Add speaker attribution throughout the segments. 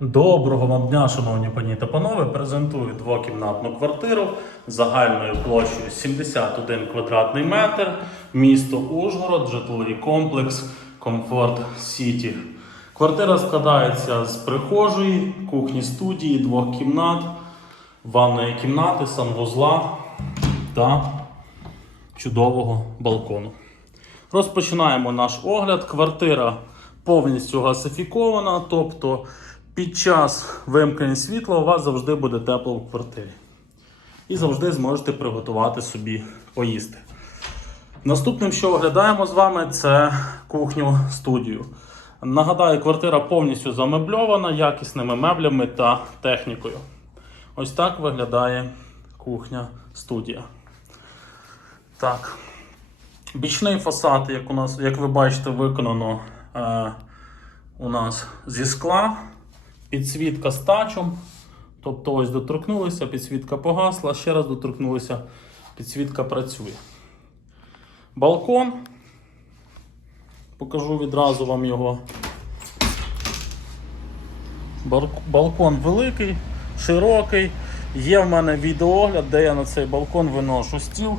Speaker 1: Доброго вам дня, шановні пані та панове. Презентую двокімнатну квартиру загальною площею 71 квадратний метр, місто Ужгород, житловий комплекс Комфорт Сіті. Квартира складається з прихожої, кухні студії, двох кімнат, ванної кімнати, санвузла та чудового балкону. Розпочинаємо наш огляд. Квартира повністю гасифікована, тобто під час вимкнення світла у вас завжди буде тепло в квартирі. І завжди зможете приготувати собі поїсти. Наступним, що оглядаємо з вами, це кухню студію. Нагадаю, квартира повністю замебльована якісними меблями та технікою. Ось так виглядає кухня студія. Так. Бічний фасад, як у нас, як ви бачите, виконано е, у нас зі скла, підсвітка з тачом. Тобто ось доторкнулися, підсвітка погасла, ще раз доторкнулися, підсвітка працює. Балкон. Покажу відразу вам його. Балкон великий, широкий. Є в мене відеоогляд, де я на цей балкон виношу стіл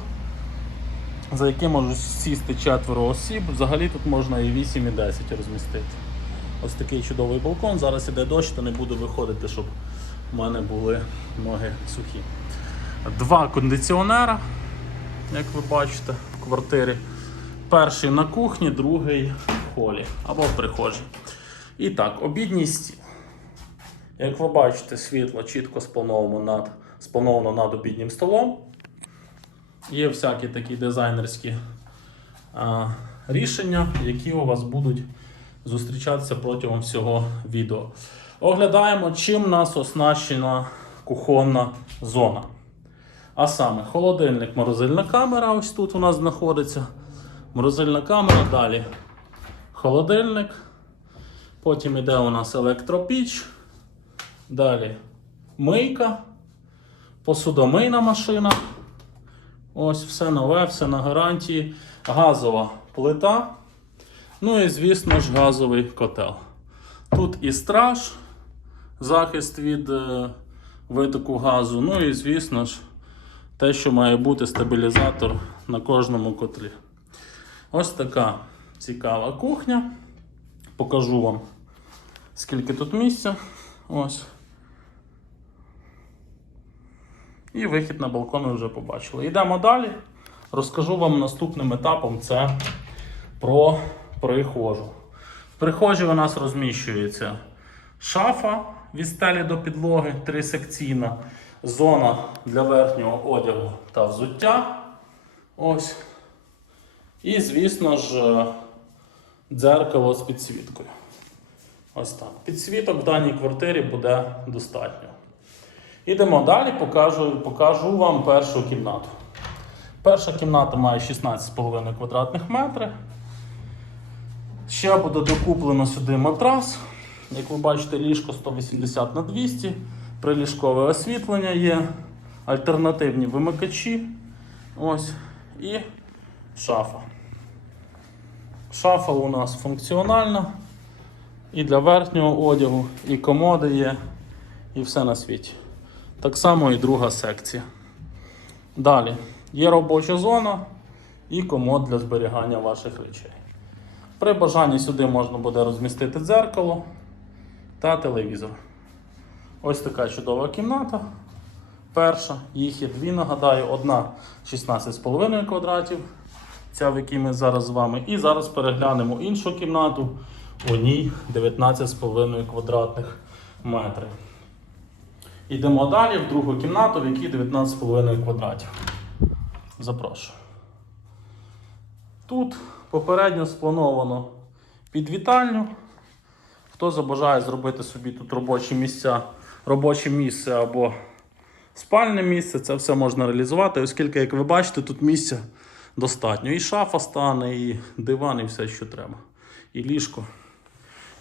Speaker 1: за яке можуть сісти четверо осіб. Взагалі тут можна і 8, і 10 розмістити. Ось такий чудовий балкон. Зараз іде дощ, то не буду виходити, щоб в мене були ноги сухі. Два кондиціонера, як ви бачите, в квартирі. Перший на кухні, другий в холі або в прихожій. І так, обідній стіл. Як ви бачите, світло чітко сплановано над, сплановано над обіднім столом. Є всякі такі дизайнерські а, рішення, які у вас будуть зустрічатися протягом всього відео. Оглядаємо, чим нас оснащена кухонна зона. А саме холодильник, морозильна камера, ось тут у нас знаходиться. Морозильна камера, далі холодильник. Потім йде у нас електропіч. Далі мийка, посудомийна машина. Ось все нове, все на гарантії. Газова плита. Ну і, звісно ж, газовий котел. Тут і страж, захист від е, витоку газу. Ну і, звісно ж, те, що має бути стабілізатор на кожному котлі. Ось така цікава кухня. Покажу вам, скільки тут місця. Ось. І вихід на балкон ви вже побачили. Йдемо далі. Розкажу вам наступним етапом це про прихожу. В прихожі у нас розміщується шафа від стелі до підлоги, трисекційна, зона для верхнього одягу та взуття. Ось. І, звісно ж, дзеркало з підсвіткою. Ось так. Підсвіток в даній квартирі буде достатньо. Ідемо далі, покажу, покажу вам першу кімнату. Перша кімната має 16,5 квадратних метрів. Ще буде докуплено сюди матрас. Як ви бачите, ліжко 180 на 200, приліжкове освітлення є, альтернативні вимикачі. Ось. І шафа. Шафа у нас функціональна. І для верхнього одягу, і комоди є, і все на світі. Так само і друга секція. Далі є робоча зона і комод для зберігання ваших речей. При бажанні сюди можна буде розмістити дзеркало та телевізор. Ось така чудова кімната. Перша, їх є дві, нагадаю, одна 16,5 квадратів, ця в якій ми зараз з вами. І зараз переглянемо іншу кімнату. У ній 19,5 квадратних метрів. Йдемо далі в другу кімнату, в якій 19,5 квадратів. Запрошую. Тут попередньо сплановано під вітальню. Хто забажає зробити собі тут робочі місця, робоче місце або спальне місце, це все можна реалізувати, оскільки, як ви бачите, тут місця достатньо. І шафа стане, і диван, і все, що треба. І ліжко,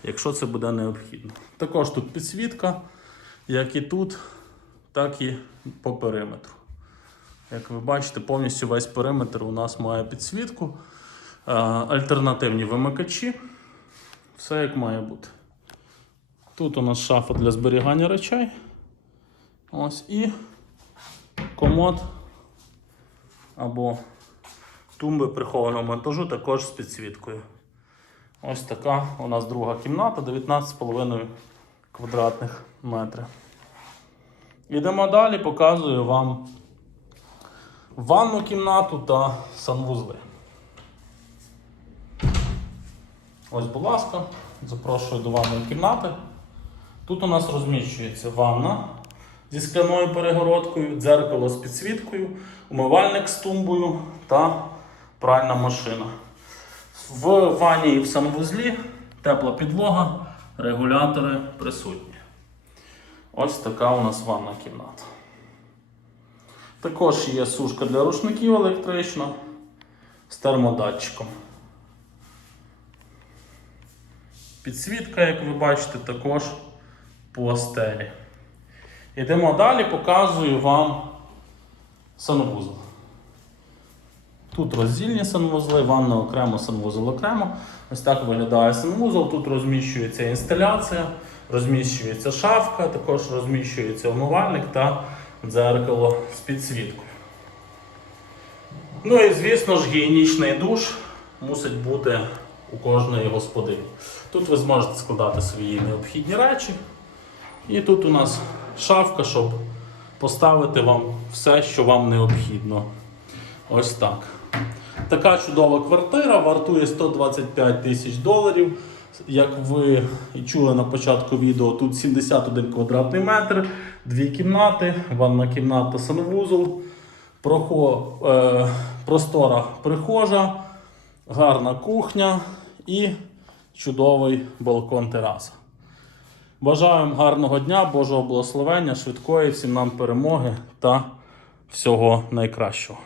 Speaker 1: якщо це буде необхідно. Також тут підсвітка як і тут, так і по периметру. Як ви бачите, повністю весь периметр у нас має підсвітку, альтернативні вимикачі. Все як має бути. Тут у нас шафа для зберігання речей. Ось і комод або тумби прихованого монтажу також з підсвіткою. Ось така у нас друга кімната, 19,5 квадратних метрів. Ідемо далі, показую вам ванну кімнату та санвузли. Ось, будь ласка, запрошую до ванної кімнати. Тут у нас розміщується ванна зі скляною перегородкою, дзеркало з підсвіткою, умивальник з тумбою та пральна машина. В ванні і в санвузлі тепла підлога, регулятори присутні. Ось така у нас ванна кімната. Також є сушка для рушників електрична з термодатчиком. Підсвітка, як ви бачите, також по стелі. Йдемо далі, показую вам санвузол. Тут роздільні санвузли, ванна окремо, санвузол окремо. Ось так виглядає санвузол. Тут розміщується інсталяція, розміщується шафка, також розміщується умивальник та дзеркало з підсвіткою. Ну і звісно ж, гігієнічний душ мусить бути у кожної господині. Тут ви зможете складати свої необхідні речі. І тут у нас шафка, щоб поставити вам все, що вам необхідно. Ось так. Така чудова квартира вартує 125 тисяч доларів. Як ви чули на початку відео, тут 71 квадратний метр, дві кімнати, ванна кімната, санвузол, прохо, е, простора прихожа, гарна кухня і чудовий балкон тераса. Бажаю вам гарного дня, Божого благословення, швидкої всім нам перемоги та всього найкращого.